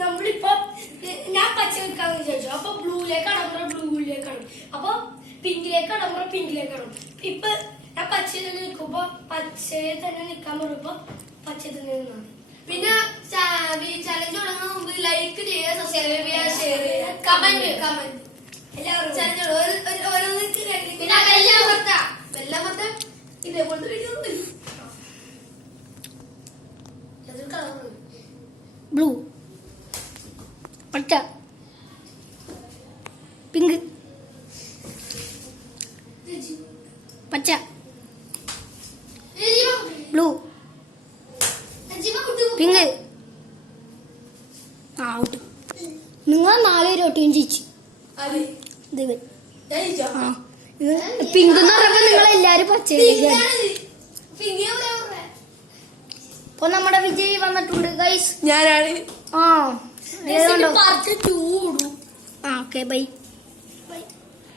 നമ്മളിപ്പോ ഞാൻ പച്ച നിൽക്കാന്ന് വിചാരിച്ചു. അപ്പൊ ബ്ലൂയിലേക്കാണ് നമ്മുടെ ബ്ലൂയിലേക്കാണ്, അപ്പൊ പിങ്കിലേക്കാണ് നമ്മുടെ പിങ്കിലേക്കാണ്. ഇപ്പൊ ഞാൻ പച്ചയിൽ തന്നെ നിൽക്കുമ്പോ പച്ചയെ തന്നെ നിൽക്കാൻ പറയുമ്പോ പച്ചയിൽ തന്നെ നിന്നാണ്. പിന്നെ ചലഞ്ച് തുടങ്ങുന്ന മുമ്പ് ലൈക്ക് ചെയ്യുക, സബ്സ്ക്രൈബ് ചെയ്യുക, ഷെയർ ചെയ്യുക, കമന്റ് എല്ലാവരും ചലഞ്ച് ഓരോന്നിക്ക്. പിന്നെ വെല്ലമർത്ത ഇതേപോലത്തെ വീഡിയോ ബ്ലൂ, പച്ച, പിങ്ക്, പച്ച, ബ്ലൂ, പിങ്ക്. ഔട്ട്. നിങ്ങൾ 4 ടീം ജയിച്ചു. പിങ്ക് എന്ന് പറയുമ്പോ നിങ്ങൾ എല്ലാരും പച്ചയിലേക്കാണ്. ഇപ്പൊ നമ്മുടെ വിജയ് വന്നിട്ടുണ്ട് ഗൈസ്. ഞാനാണ്. Okay bye.